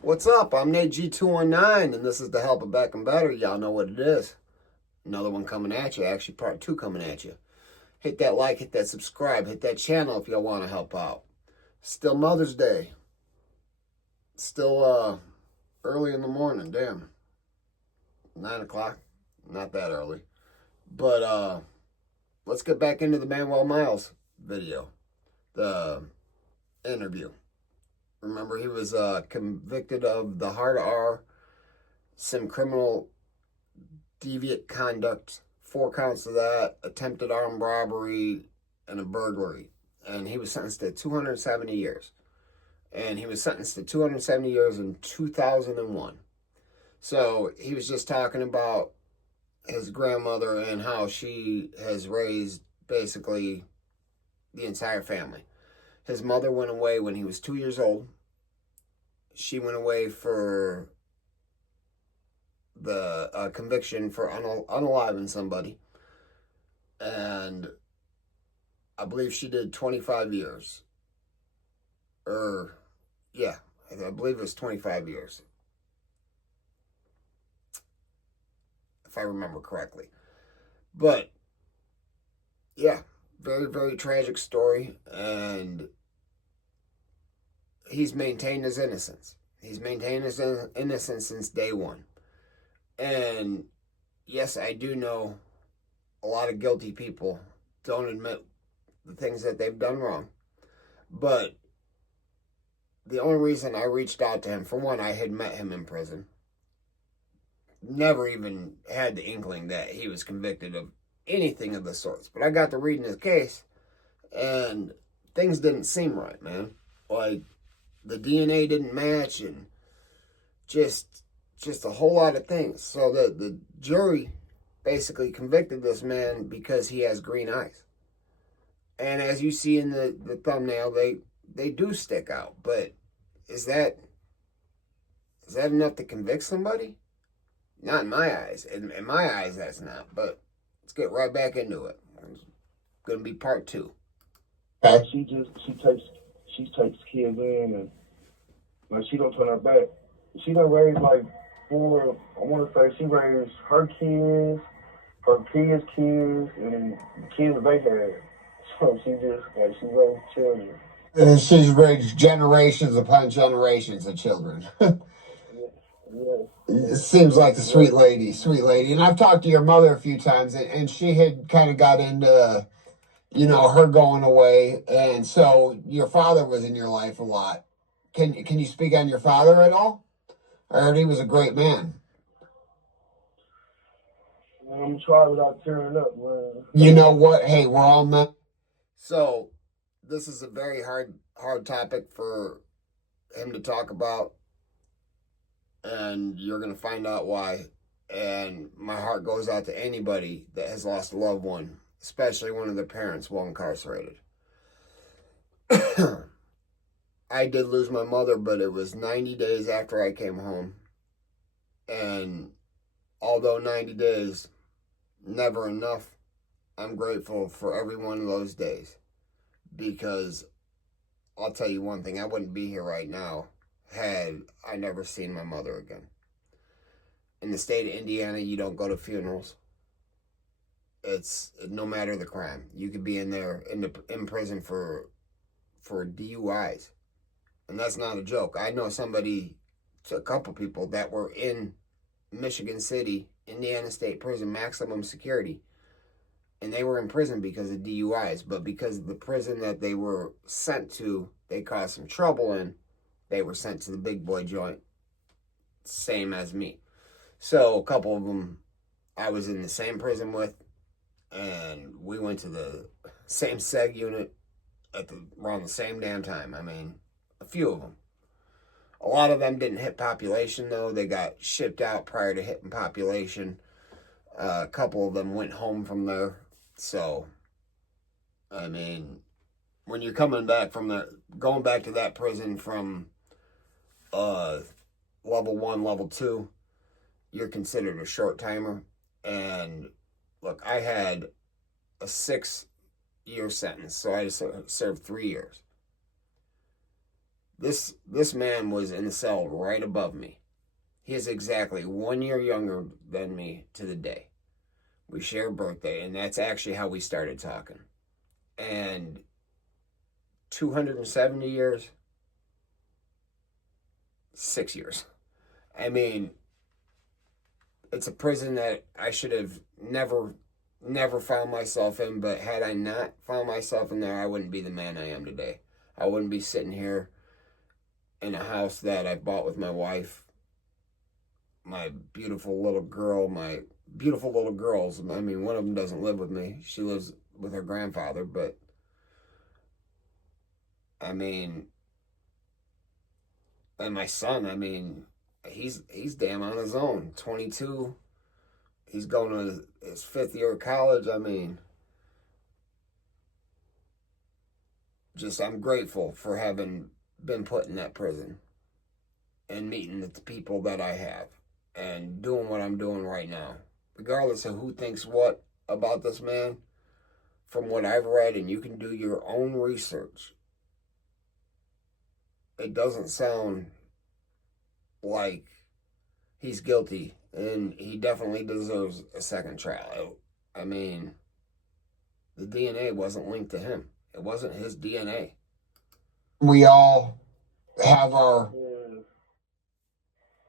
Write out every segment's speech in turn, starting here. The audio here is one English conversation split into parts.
What's up? I'm Nate G219, and this is the Help It Back and Better. Y'all know what it is. Another one coming at you. Actually, part 2 coming at you. Hit that like, hit that subscribe, hit that channel if y'all want to help out. Still Mother's Day. Still early in the morning. Damn. 9 o'clock. Not that early. But let's get back into the Manwell Miles video. The interview. Remember, he was convicted of the hard R, some criminal deviant conduct, 4 counts of that, attempted armed robbery, and a burglary. And he was sentenced to 270 years. And he was sentenced to 270 years in 2001. So he was just talking about his grandmother and how she has raised basically the entire family. His mother went away when he was 2 years old. She went away for the conviction for unaliving somebody. And I believe she did 25 years. Yeah, I believe it was 25 years. If I remember correctly. But, yeah, very, very tragic story. And he's maintained his innocence. He's maintained his innocence since day one. And yes, I do know a lot of guilty people don't admit the things that they've done wrong. But the only reason I reached out to him, for one, I had met him in prison. Never even had the inkling that he was convicted of anything of the sorts. But I got to reading his case, and things didn't seem right, man. Like, the DNA didn't match, and just a whole lot of things. So the jury basically convicted this man because he has green eyes. And as you see in the thumbnail, they do stick out. But is that enough to convict somebody? Not in my eyes. In my eyes, that's not. But let's get right back into it. It's going to be part 2. Okay. She takes kids in, and like she don't turn her back. She done raised like 4. I want to say she raised her kids, her kids' kids, and the kids they had. So she raised children. And she's raised generations upon generations of children. Yeah. It seems like a sweet lady. And I've talked to your mother a few times, and she had kind of got into, her going away. And so your father was in your life a lot. Can you speak on your father at all? I heard he was a great man. I'm going to try without tearing up, man. You know what? Hey, we're all men. So this is a very hard topic for him to talk about. And you're going to find out why. And my heart goes out to anybody that has lost a loved one, especially one of their parents while incarcerated. I did lose my mother, but it was 90 days after I came home. And although 90 days, never enough, I'm grateful for every one of those days. Because I'll tell you one thing, I wouldn't be here right now had I never seen my mother again. In the state of Indiana, you don't go to funerals. It's no matter the crime. You could be in there in prison for DUIs. And that's not a joke. I know a couple people that were in Michigan City, Indiana State Prison, maximum security. And they were in prison because of DUIs. But because of the prison that they were sent to, they caused some trouble in. They were sent to the big boy joint, same as me. So a couple of them I was in the same prison with, and we went to the same seg unit around the same damn time. I mean, a few of them. A lot of them didn't hit population, though. They got shipped out prior to hitting population. A couple of them went home from there. So, I mean, when you're going back to that prison from level 1, level 2, you're considered a short timer. And look, I had a 6-year sentence, so I served 3 years. This man was in the cell right above me. He is exactly 1 year younger than me to the day. We share a birthday, and that's actually how we started talking. And 270 years, 6 years. I mean, it's a prison that I should have never found myself in, but had I not found myself in there, I wouldn't be the man I am today. I wouldn't be sitting here in a house that I bought with my wife, my beautiful little girl, my beautiful little girls. I mean, one of them doesn't live with me. She lives with her grandfather, but I mean, and my son, I mean, he's damn on his own. 22. He's going to his 5th year of college. I mean, just I'm grateful for having been put in that prison and meeting the people that I have and doing what I'm doing right now. Regardless of who thinks what about this man, from what I've read, and you can do your own research, it doesn't sound like he's guilty, and he definitely deserves a second trial. I mean, the DNA wasn't linked to him. It wasn't his DNA. We all have our.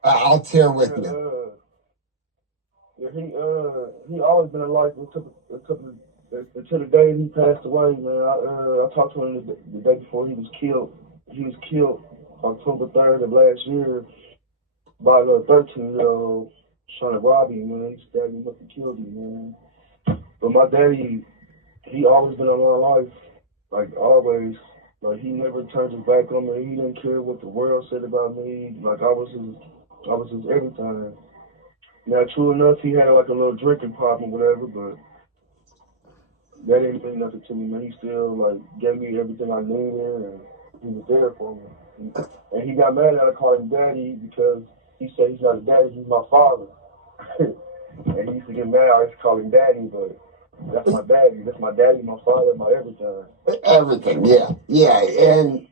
I'll tear with you. Yeah, he always been alive until the day he passed away, man. I talked to him the day before he was killed. He was killed October 3rd of last year by a 13-year-old trying to rob him, man. He stabbed him up and killed him, man. But my daddy, he always been in my life, like always. Like he never turned his back on me. He didn't care what the world said about me. Like I was his everything. Now, true enough, he had like a little drinking problem, whatever, but that didn't mean nothing to me, man. He still like gave me everything I needed, and he was there for me. And he got mad that I called him daddy because he said he's not a daddy, he's my father. And he used to get mad I used to call him daddy, but that's my daddy. That's my daddy, my father, my everything. Everything, yeah, yeah, and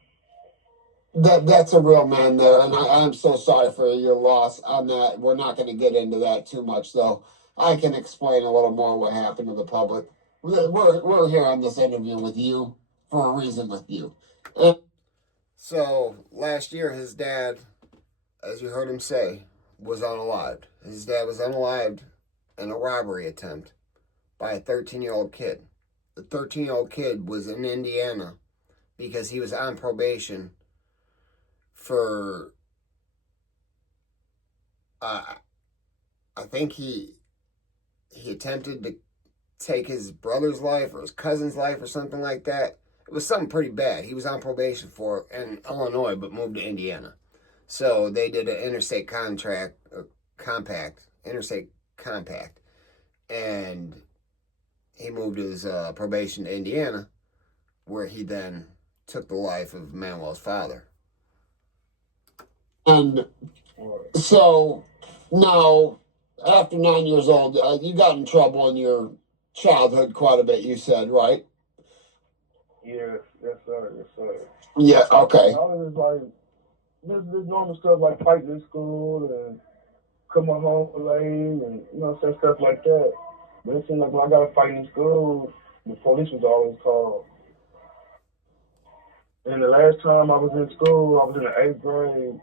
that's a real man there, and I'm so sorry for your loss on that. We're not going to get into that too much, though. I can explain a little more what happened to the public. We're here on this interview with you for a reason with you. So last year, his dad, as you heard him say, was unalived. His dad was unalived in a robbery attempt by a 13-year-old kid. The 13-year-old kid was in Indiana because he was on probation for I think he attempted to take his brother's life or his cousin's life or something like that. It was something pretty bad. He was on probation for in Illinois but moved to Indiana. So they did an interstate compact, and he moved his probation to Indiana, where he then took the life of Manwell's father. And so now, after 9 years old, you got in trouble in your childhood quite a bit, you said, right? Yes, sir. Yeah, okay. I was like, this normal stuff like fighting in school and coming home late and, stuff like that. But it seemed like when I got a fight in school, the police was always called. And the last time I was in school, I was in the 8th grade,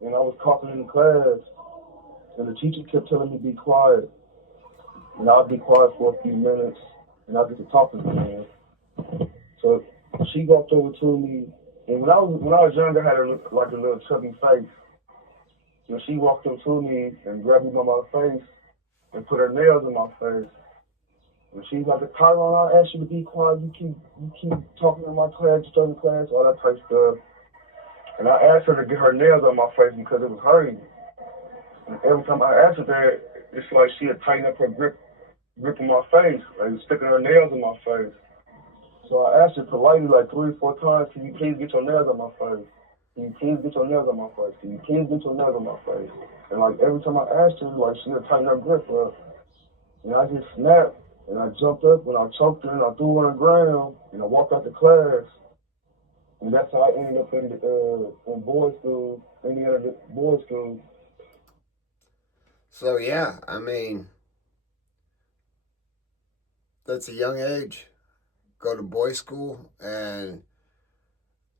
and I was talking in the class, and the teacher kept telling me to be quiet. And I'd be quiet for a few minutes, and I'd get to talking again. So she walked over to me, and when I was young, I had like a little chubby face. So she walked up to me and grabbed me by my face and put her nails in my face. And she's like, Tyrone, I asked you to be quiet. You keep talking in my class, disturbing class, all that type stuff. And I asked her to get her nails on my face because it was hurting. And every time I asked her that, it's like she had tightened up her grip on my face, like sticking her nails in my face. So I asked her politely like 3 or 4 times, can you please get your nails on my face? Can you please get your nails on my face? Can you please get your nails on my face? And like every time I asked her, like she had tightened her grip up. And I just snapped, and I jumped up, and I choked her, and I threw her on the ground, and I walked out the class. And that's how I ended up in boys' school, Indiana boys' school. So yeah, I mean, that's a young age. Go to boys' school, and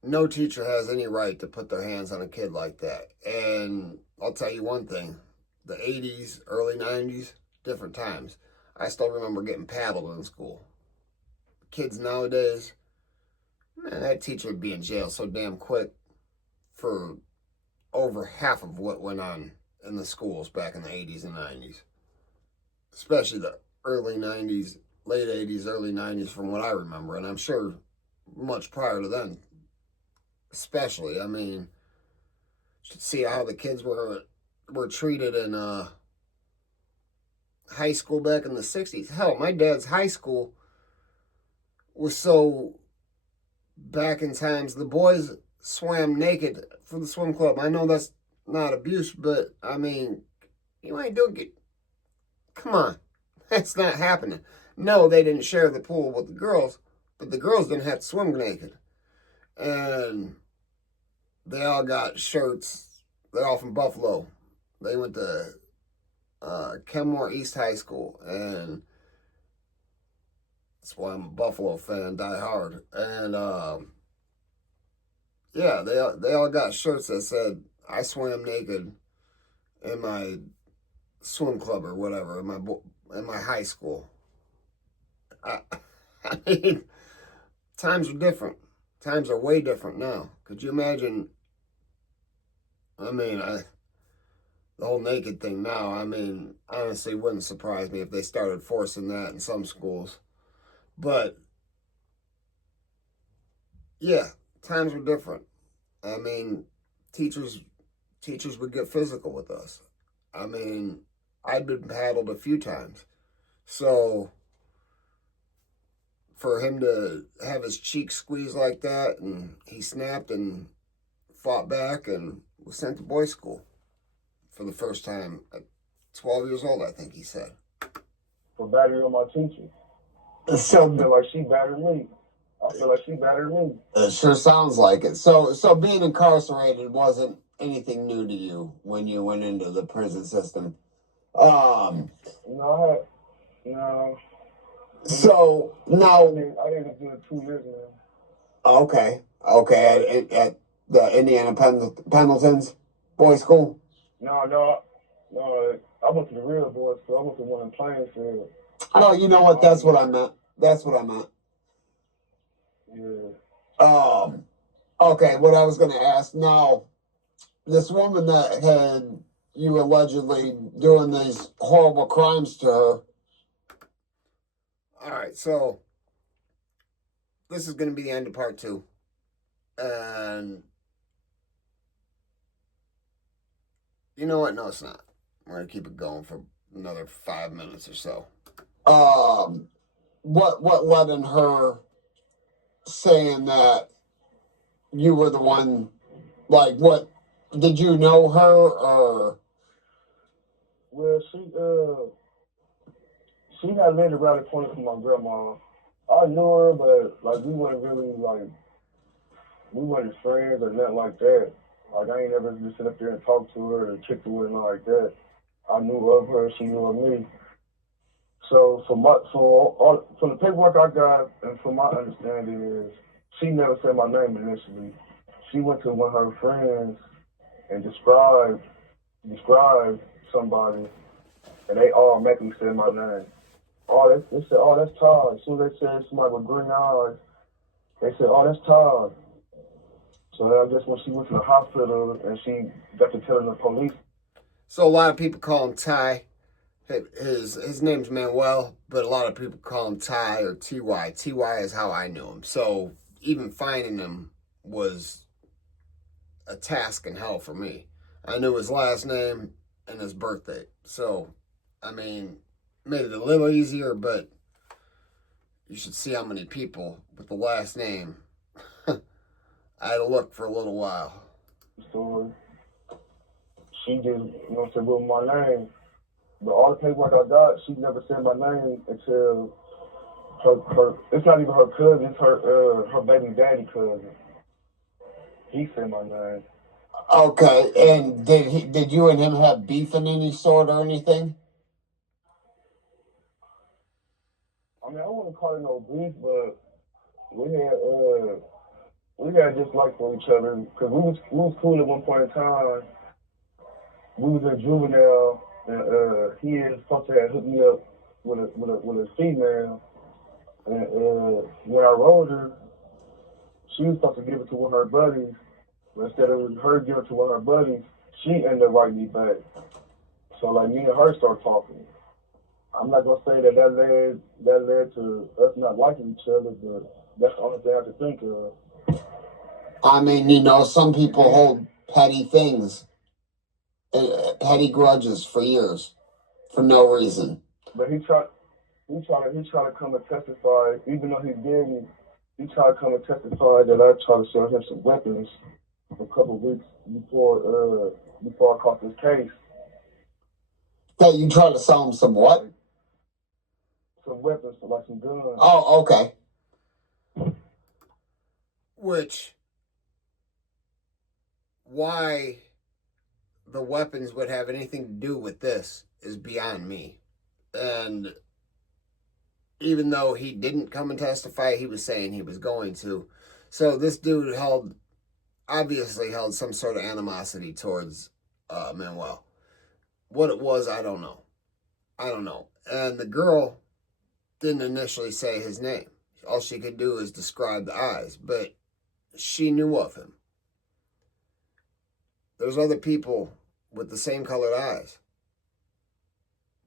no teacher has any right to put their hands on a kid like that. And I'll tell you one thing: the '80s, early '90s, different times. I still remember getting paddled in school. Kids nowadays, man, that teacher would be in jail so damn quick for over half of what went on in the schools back in the '80s and '90s, especially the early '90s, late '80s, early '90s, from what I remember, and I'm sure much prior to then, especially. I mean, you should see how the kids were treated in high school back in the '60s. Hell, my dad's high school was so back in times the boys swam naked for the swim club. I know that's not abuse, but I mean, you ain't doing it. Come on, that's not happening. No, they didn't share the pool with the girls, but the girls didn't have to swim naked. And they all got shirts. They're all from Buffalo. They went to Kenmore East High School, and that's why I'm a Buffalo fan, die hard. And yeah, they all got shirts that said I swam naked in my swim club or whatever in my high school. I, I mean, times are different. Times are way different now. Could you imagine? I mean, the whole naked thing now. I mean, honestly, wouldn't surprise me if they started forcing that in some schools. But yeah, times were different. I mean, teachers teachers would get physical with us. I mean, I'd been paddled a few times. So for him to have his cheek squeezed like that, and he snapped and fought back and was sent to boys' school for the first time at 12 years old, I think he said. For battery on my teacher. So I feel like she battered me. I feel like she battered me. It sure sounds like it. So being incarcerated wasn't anything new to you when you went into the prison system. No, no. So now, I didn't do it 2 years now. okay, at the Indiana Pendletons boys' school. No. I went to the real boys school. I went to one in Plainfield. Oh, you know what? That's what I meant. That's what I meant. Yeah. Okay. What I was going to ask now, this woman that had you allegedly doing these horrible crimes to her. All right, so this is going to be the end of part 2. And you know what? No, it's not. We're going to keep it going for another 5 minutes or so. What led in her saying that you were the one, like, what, did you know her, or? Well, she had lived around the corner from my grandma. I knew her, but like we weren't really like we weren't friends or nothing like that. Like I ain't never just sit up there and talk to her or kick her or nothing like that. I knew of her, she knew of me. So from the paperwork I got and from my understanding is she never said my name initially. She went to one of her friends and described somebody, and they automatically said my name. They said, oh, that's Todd. As soon as they said somebody with green eyes, they said, oh, that's Todd. So I guess when she went to the hospital and she got to telling the police. So a lot of people call him Ty. His name's Manwell, but a lot of people call him Ty or Ty. Ty is how I knew him. So even finding him was a task in hell for me. I knew his last name and his birthday. So, I mean, made it a little easier, but you should see how many people with the last name I had to look for a little while. So she just, said, well, my name. But all the paperwork I got, she never said my name until her it's not even her cousin, it's her baby daddy cousin. He said my name. Okay, and did you and him have beef in any sort or anything? I mean, I wouldn't call it no beef, but we had dislike for each other because we was cool at one point in time. We was in juvenile, and he is supposed to have hooked me up with a female, and when I rolled her, she was supposed to give it to one of her buddies. But instead of her giving it to one of her buddies, she ended up writing me back. So like me and her started talking. I'm not gonna say that led to us not liking each other, but that's the only thing I can think of. I mean, you know, some people hold petty things, petty grudges for years, for no reason. But he tried to come and testify, even though he didn't. He tried to come and testify that I tried to sell him some weapons a couple of weeks before I caught this case. Hey, you try to sell him some what? Some weapons, like some guns. Oh, okay. Which, why the weapons would have anything to do with this is beyond me. And even though he didn't come and testify, he was saying he was going to. So this dude obviously held some sort of animosity towards Manwell. What it was, I don't know. And the girl didn't initially say his name. All she could do is describe the eyes, but she knew of him. There's other people with the same colored eyes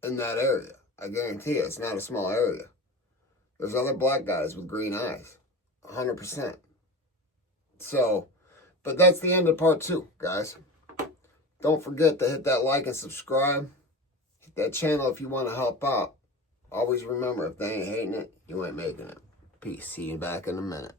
in that area. I guarantee you, it's not a small area. There's other black guys with green eyes. 100%. So, but that's the end of part 2, guys. Don't forget to hit that like and subscribe. Hit that channel if you want to help out. Always remember, if they ain't hating it, you ain't making it. Peace. See you back in a minute.